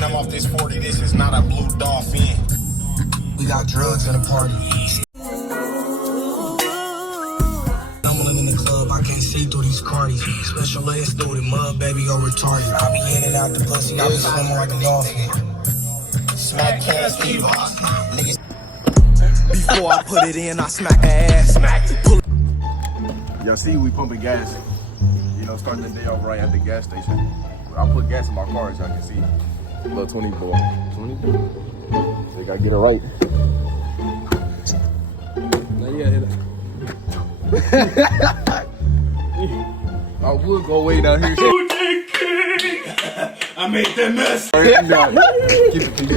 man, I'm off this 40. This is not a blue dolphin. We got drugs in the party. I'm living in the club, I can't see through these cardies. Special legs through the mud, baby, go retarded. I be in and out the pussy, I be swimming like a dolphin. Smack cash fever. Niggas. Before I put it in, I smack her ass. Y'all see we pumping gas. You know, starting the day off right at the gas station. I put gas in my car as y'all can see. Little 20 boy. 20? They gotta get it right. Now you gotta hit it. I would go way down here. I made that mess. Keep it PG.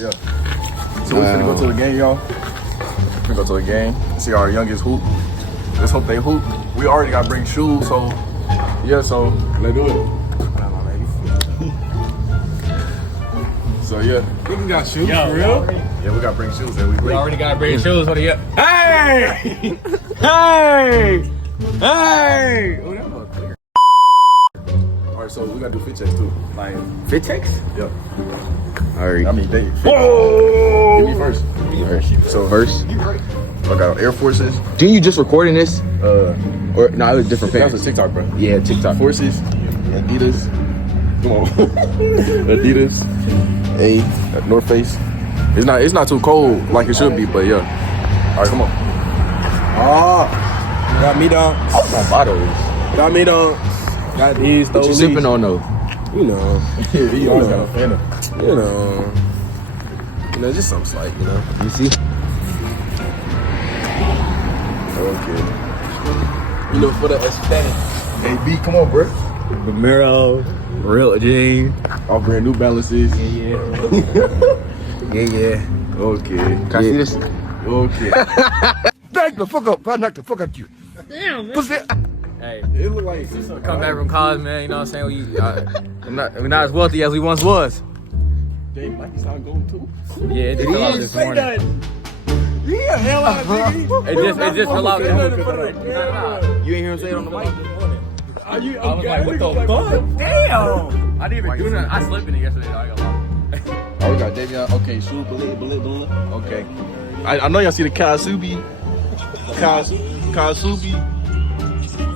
Yeah. So we're finna go to the game, y'all. We're finna go to the game. See our youngest hoop. Let's hope they hoop. We already gotta bring shoes, so yeah, so let's do it. So yeah. We got shoes for real? Yeah, we gotta bring shoes and we already gotta bring shoes for the Hey! Hey! Hey! Oh, that was clear. Alright, so we gotta do fit checks too. Like fit checks? Yep. Alright. I mean they Whoa! Give me first. So First, I got Air Forces. do you just recording this? Or no, it was different That fans. was a TikTok, bro. Yeah, TikTok. Forces, Vidoes. Come on. Vidoes. North Face. It's not too cold like it should be, but yeah. Alright, come on. Got me down. I'm on bottles. Got me down. Got these. What you sipping on though? You know. Yeah, he always got a fan of. You know. You know, just something slight, you know. You see? Okay. You know, for the aesthetic. Hey B, come on, bro. Romero, real Jean. All brand New Balances. Yeah. Okay. Can I see this? Okay. Back the fuck up. I'll knock the fuck out you. Damn, man. Pussy. Hey, It look like come back from college, man. You know what I'm saying? We're not as wealthy as we once was. Dang, Mikey's not going too. Yeah, it just fell out this morning. Yeah, hell out of nigga. It just fell out this morning. You ain't hear him say it on the mic? I was like, what the fuck? Damn! I didn't even do nothing. I slept in it yesterday. I ain't gonna lie. Oh, we got Davion. Okay, shoe, bullet. Okay. I know y'all see the Kasubi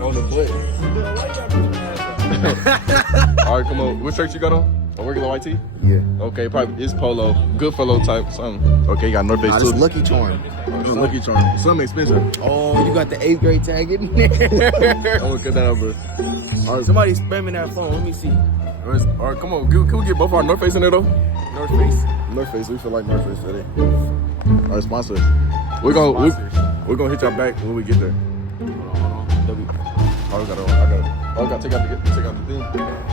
on the butt. All right, come on. What shirt you got on? A regular white tee? Yeah. Okay, probably it's polo. Good polo type, something. Okay, you got North Face too. Lucky Charm. It's Lucky Charm. Something expensive. Oh, you got the 8th grade tag in there. Oh, cut that out, bro. All right, Somebody's spamming that phone. Let me see. all right, come on. Can we get both our North Face in there though? North Face. North Face. We feel like North Face today. All right, sponsor. We're gonna hit y'all back when we get there. Oh, I gotta take out the thing. Take out your bag.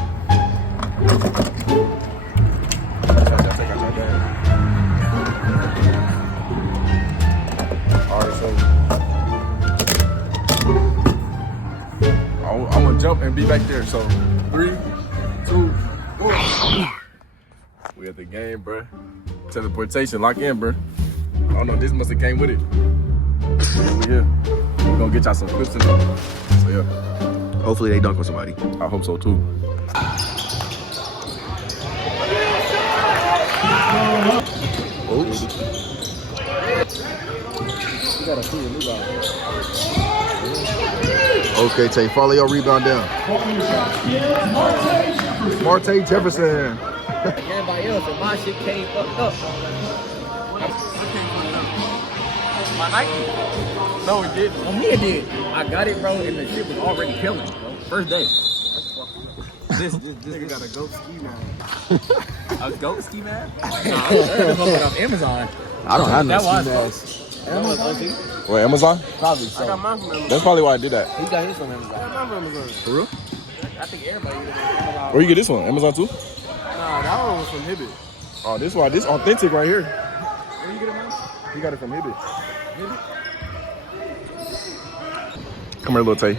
Alright, so I'm gonna jump and be back there. So 3, 2, 1. We at the game, bro. Teleportation, lock in, bro. I don't know, this must have came with it. Yeah, we here. We're gonna get y'all some clips in there. So yeah. Hopefully they dunk on somebody. I hope so too. Oops. Okay, Tay, follow your rebound down. Marte Jefferson. Everybody else, and my shit came up. My Nike? No, it didn't. Well, me it did. I got it, bro, and the shit was already killing, bro. First day. This nigga got a goat ski man. A goat ski man? Nah, I was off Amazon. I don't have no That ski was mask. Wait, Amazon? Probably so. I got mine from Amazon. That's probably why I did that. He got his from Amazon. I got mine from Amazon. For real? I think everybody did Amazon. Where you get this one? Amazon too? Nah, that one was from Hibbit. Oh, this one. This authentic right here. Where you get it, man? He got it from Hibbit. Come here, little Tay.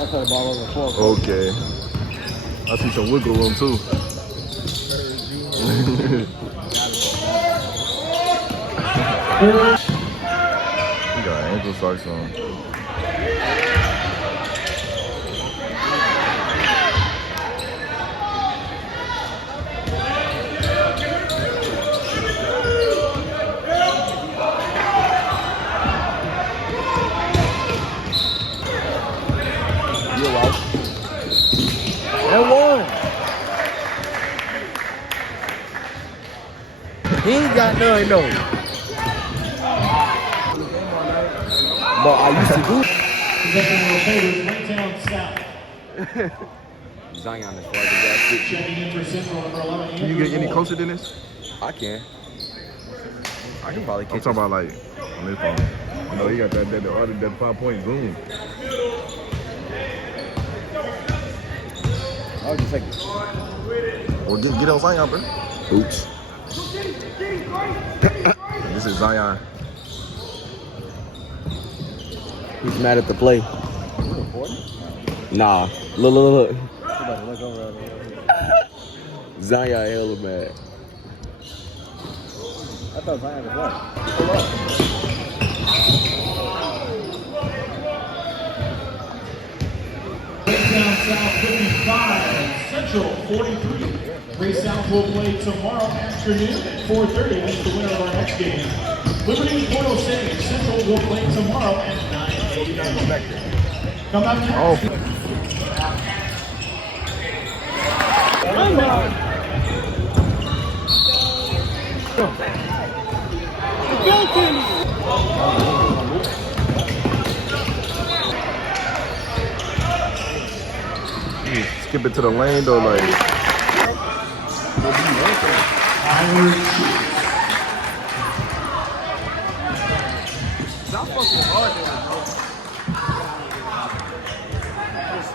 I put the ball over the floor. Okay. I see some wiggle room too. He got ankle socks on. He ain't got none, no. But I used to do. Zion is far the Can you get any closer than this? I can. I can probably catch I'm talking about like on this phone. You know, he got that 5-point zoom. I'll just take it. Well, get on Zion, bro. Oops. This is Zion. He's mad at the play. Nah. Look. Zion hella mad. I thought Zion was what? Down South 55, Central 43. Gray South will play tomorrow afternoon at 4:30. That's the winner of our next game. Liberty 106. Central will play tomorrow at 9 a.m. Come up next. Oh. Skip it to the lane though, like.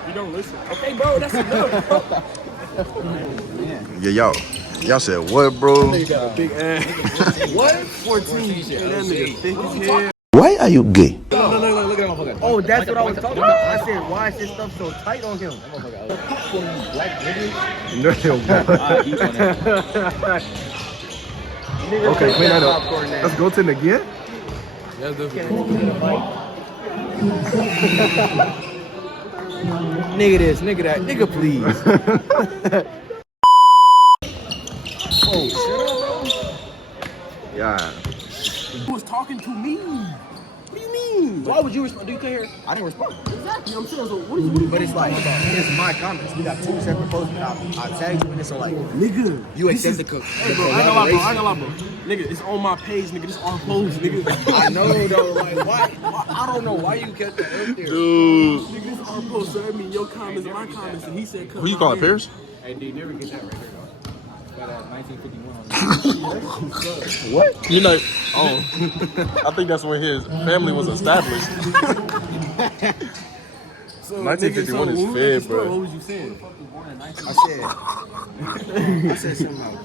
You don't listen. Okay, bro, that's enough, bro. Yeah, y'all said what, bro? You got a big ass. What? 14. That nigga thick as hell. Why are you gay? Look at that motherfucker. Oh, that's what I was talking about. I said, why is this stuff so tight on him? Black nigga. Okay, clean that up. Let's go to it again. Nigga this, nigga that, nigga please. Oh, Yeah. He was talking to me. What do you mean? why would you respond? Do you care? I didn't respond. Exactly. I'm saying, so what is But it's like, it's my comments. We got 2 separate posts. I tagged you in it, so like, nigga? you accept the Hey, bro, I ain't gonna lie, bro. Nigga, it's on my page, nigga. This our post, nigga. I know though, like why? I don't know why you kept that up there. Dude. Nigga, this our post, so that mean your comments and my comments, and he said, Who you calling, Pierce? Hey, dude, never get that right there, though. Got 1951 on What? You know, oh, I think that's when his family was established. So, 1951 is fed, bro. What was you saying? I said something like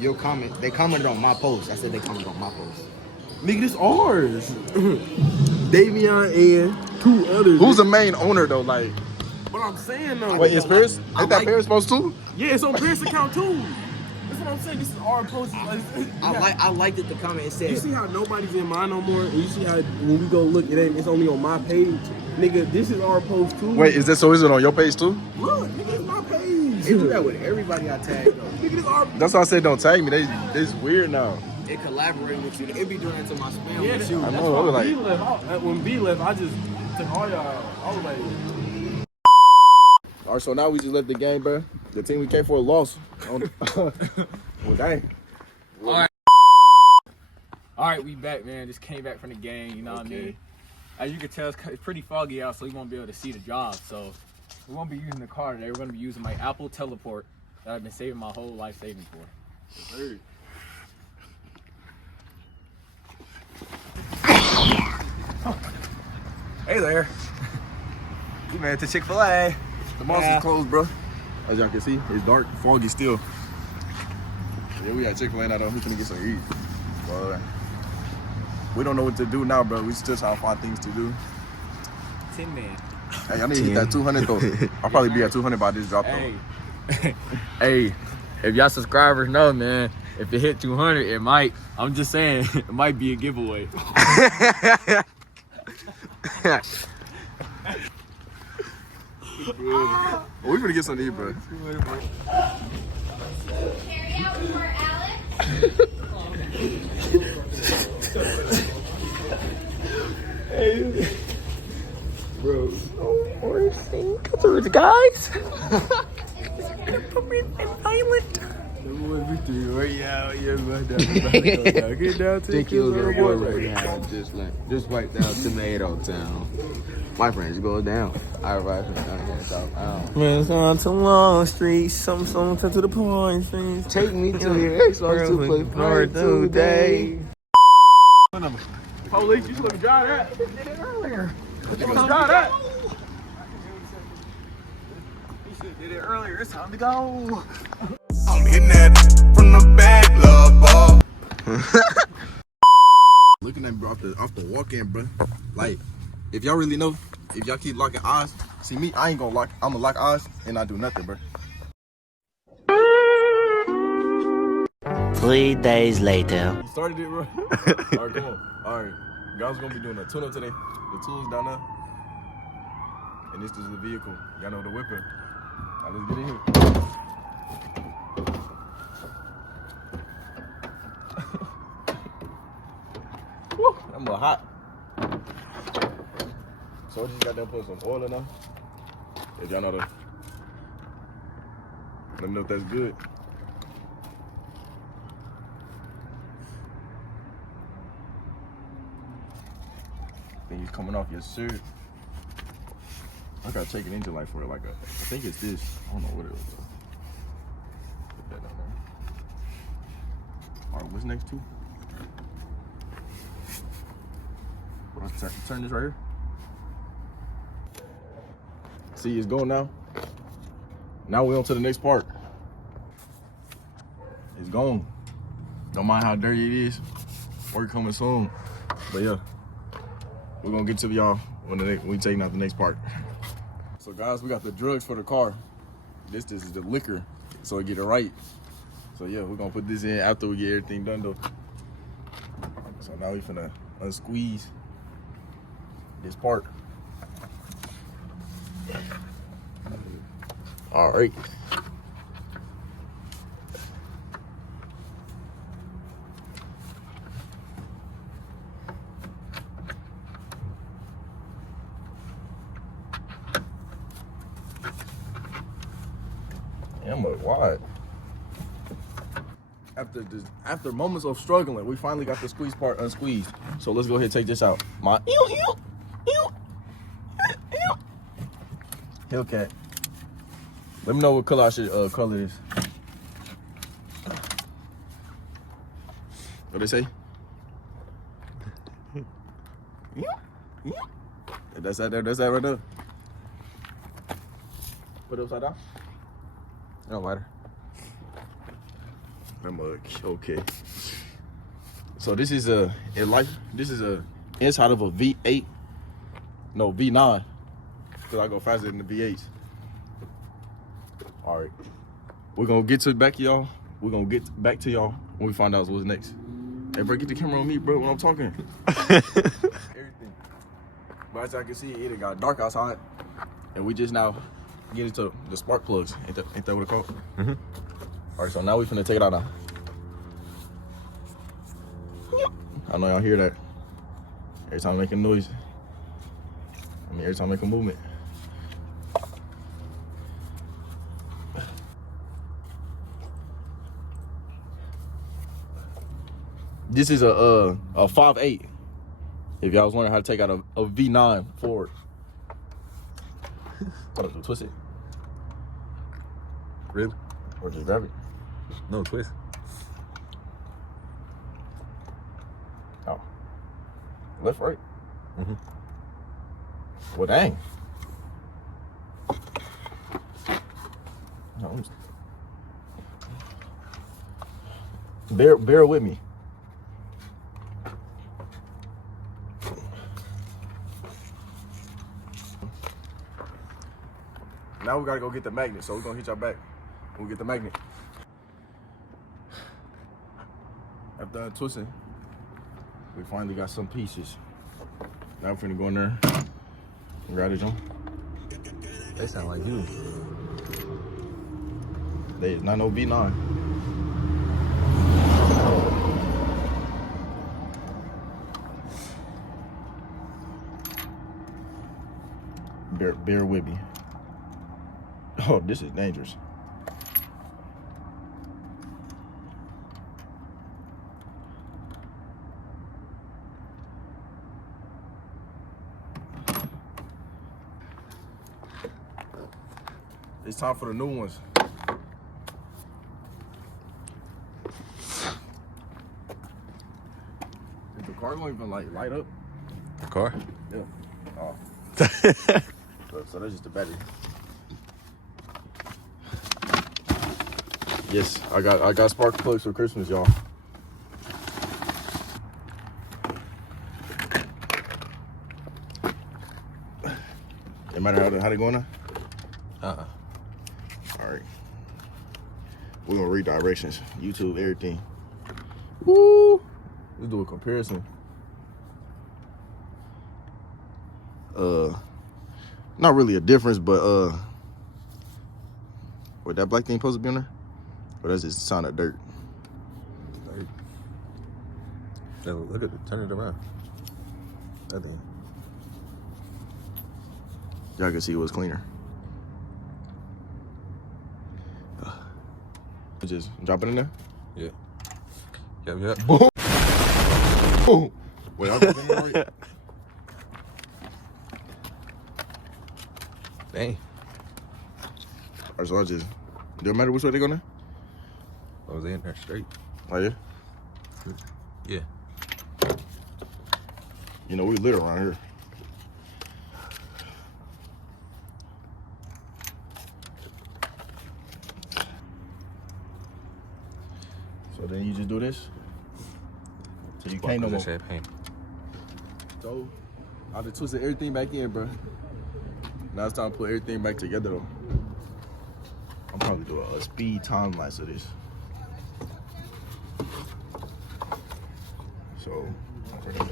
your comment. They commented on my post. I said they commented on my post. Nigga, this ours. Davion and 2 others. Who's the main owner though? Like, What I'm saying, though. wait, is Pierce? Ain't that Pierce supposed to? Yeah, it's on Pierce's account, too. That's what I'm saying. This is our post. I liked it. The comment it You said. see how nobody's in mine no more? And you see how when we go look, it's only on my page? Nigga, this is our post, too. Wait, is it on your page too? Look, nigga, it's my page. They do that with everybody I tag though. Nigga, this our That's why I said don't tag me. They it's weird now. They collaborating with you. It be doing that to my spam Yeah, with you. I that's know, why I was B like- left. When B left, I just took all y'all out. I was like, All right, so now we just left the game, bro. The team we came for lost. Well, dang. all right, we back, man. Just came back from the game, you know what I mean? As you can tell, it's pretty foggy out, so we won't be able to see the job. So we won't be using the car today. We're going to be using my Apple Teleport that I've been saving my whole life savings for. Hey there. You made it to Chick-fil-A. The mall is closed, bro. As y'all can see, it's dark, foggy still. Yeah, we got Chick-fil-A now, though. We finna get some eat. But we don't know what to do now, bro. We still trying to find things to do. 10 man. Hey, I need to hit that 200 though. I'll probably be at 200 by this drop though. Hey. Hey, if y'all subscribers know, man, if it hit 200, it might, I'm just saying, it might be a giveaway. We finna get some to eat, bro. Carry out for Alex. Bro, guys. Violent. Where you out? Yeah, get down to Think you'll get a boy right now. Just wipe down Tomato Town. My friends go down. I ride from down here. Man, it's on to Long Street. Some to the Point Street. Take me to your ex-wife to play part today. Police, you should have drive that. You did it earlier. You should have drive that. You should have did it earlier. It's time to go. I'm hitting that from the back, love ball. Looking at me bro, off the walk-in, bro. Like, if y'all really know, if y'all keep locking eyes, see me, I ain't gonna lock. I'm gonna lock eyes and not do nothing, bro. 3 days later. You started it, bro. All right, come on. All right, guys, gonna be doing a tune-up today. The tools down there, and this is the vehicle. Y'all know the whipper. Now let's get in here. Woo, I'm a little hot. So I just got them put some oil in there. If y'all know the, let me know if that's good. Thing is coming off, yes sir. I gotta take it into like for like a, I think it's this. I don't know what it was though. Put that on there. All right, what's next too? Let's turn this right here. See, it's going now. Now we're on to the next part. It's gone. Don't mind how dirty it is. Work coming soon. But yeah, we're gonna get to y'all when we taking out the next part. So guys, we got the drugs for the car. This is the liquor, so we get it right. So yeah, we're gonna put this in after we get everything done though. So now we finna unsqueeze this part. All right. Damn, but why? After moments of struggling, we finally got the squeeze part unsqueezed. So let's go ahead and take this out. My Hellcat. Let me know what color I should color this. What they say? That's that there. That's that right there. Put it upside down. It don't matter. Okay. So this is a inside of a V8. No, V9. Cause I go faster than the V8s. All right, we're gonna get to back y'all. We're gonna get back to y'all when we find out what's next. Hey, bro, get the camera on me, bro, when I'm talking. Everything. But as I can see, it got dark outside, and we just now get into the spark plugs. Ain't that what it's called? Mm-hmm. All right, so now we finna take it out now. I know y'all hear that. Every time I make a noise. I mean, every time I make a movement. This is a 5.8. If y'all was wondering how to take out a V9 Ford. Hold up, twist it. Really? Or just grab it. No twist. Oh. Left, right. Mm-hmm. Well, dang. No, bear with me. Now we gotta go get the magnet, so we're gonna hit y'all back. We'll get the magnet. After twisting, we finally got some pieces. Now we're finna go in there and grab it on. They sound like you. They not no V9. Bear with me. Oh, this is dangerous. It's time for the new ones. Is the car going to even like light up? The car? Yeah. Oh. So that's just the battery. Yes, I got spark plugs for Christmas, y'all. No matter how they going now? All right. We're gonna read directions. YouTube, everything. Woo! Let's do a comparison. Not really a difference, but what that black thing supposed to be on there? Or that's just a sign of dirt? Yeah, look at it. Turn it around. That thing. Y'all can see it was cleaner. Just drop it in there. Yeah. Yeah. Boom. Boom. Wait, I'm dropping it right. Dang. Alright, so I just, don't matter which way they go now? I was in there straight. Oh yeah? Yeah. You know, we lit around here. So then you just do this? So you can't no more. Champagne. So, I just twisted everything back in, bro. Now it's time to put everything back together, though. I'm probably doing a speed time lapse of this. So, there you go.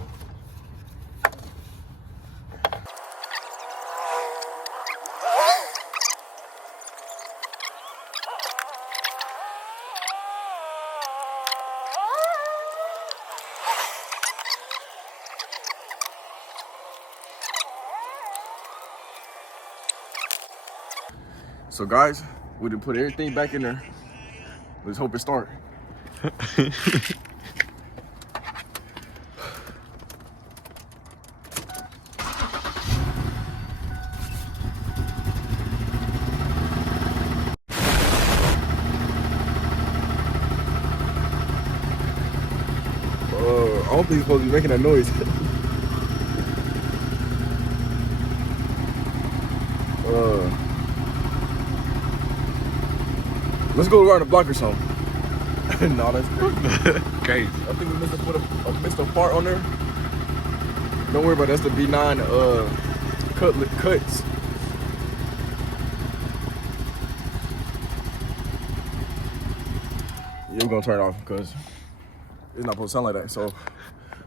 So guys, we done put everything back in there. Let's hope it start. I don't think it's supposed to be making that noise. Let's go around the block or something. No, that's crazy. Crazy. I think we missed a part on there. Don't worry about it. That's the B9 cuts. Yeah, we're gonna turn it off because it's not supposed to sound like that. So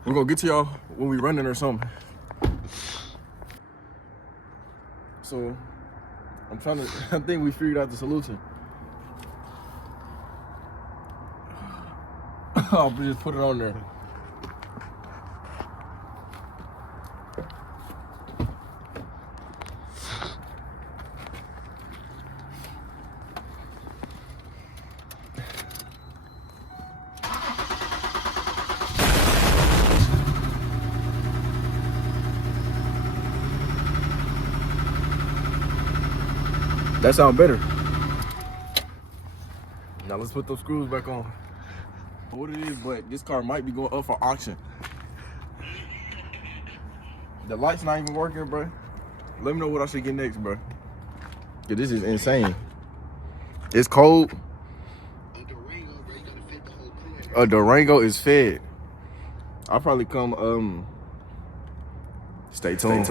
we're gonna get to y'all when we running or something. So I think we figured out the solution. I'll just put it on there. That sounds better. Now let's put those screws back on. What it is, but this car might be going up for auction. The light's not even working, bro. Let me know what I should get next, bro. Yeah, this is insane. It's cold. A Durango is fed. I'll probably come, stay tuned.